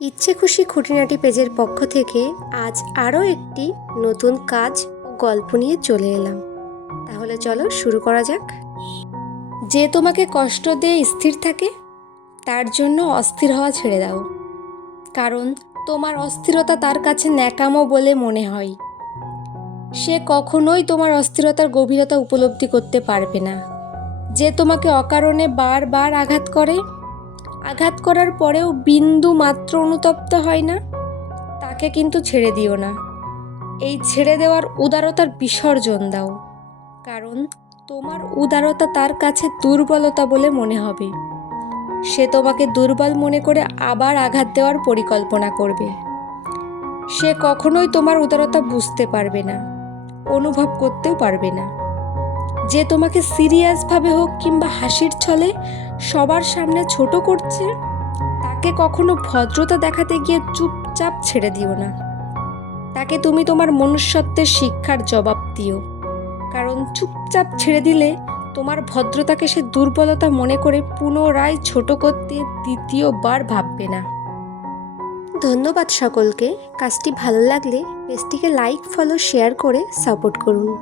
ইচ্ছে খুশি খুঁটিনাটি পেজের পক্ষ থেকে আজ আরও একটি নতুন কাজ ও গল্প নিয়ে চলে এলাম। তাহলে চলো শুরু করা যাক। যে তোমাকে কষ্ট দিয়ে স্থির থাকে, তার জন্য অস্থির হওয়া ছেড়ে দাও। কারণ তোমার অস্থিরতা তার কাছে ন্যাকামো বলে মনে হয়। সে কখনোই তোমার অস্থিরতার গভীরতা উপলব্ধি করতে পারবে না। যে তোমাকে অকারণে বারবার আঘাত করে আঘাত করার পরেও বিন্দু মাত্র অনুতপ্ত হয় না। তাকে কিন্তু ছেড়ে দিও না। এই ছেড়ে দেওয়ার উদারতার বিসর্জন দাও। কারণ তোমার উদারতা তার কাছে দুর্বলতা বলে মনে হবে। সে তোমাকে দুর্বল মনে করে আবার আঘাত দেওয়ার পরিকল্পনা করবে। সে কখনোই তোমার উদারতা বুঝতে পারবে না, অনুভব করতেও পারবে না। যে তোমাকে সিরিয়াসভাবে হোক কিংবা হাসির ছলে সবার সামনে ছোট করছে, তাকে কখনো ভদ্রতা দেখাতে গিয়ে চুপচাপ ছেড়ে দিও না। তাকে তুমি তোমার মনুষ্যত্বের শিক্ষার জবাব দিও। কারণ চুপচাপ ছেড়ে দিলে তোমার ভদ্রতাকে সে দুর্বলতা মনে করে পুনরায় ছোট করতে দ্বিতীয়বার ভাববে না। ধন্যবাদ সকলকে। কাজটি ভালো লাগলে পেজটিকে লাইক, ফলো, শেয়ার করে সাপোর্ট করুন।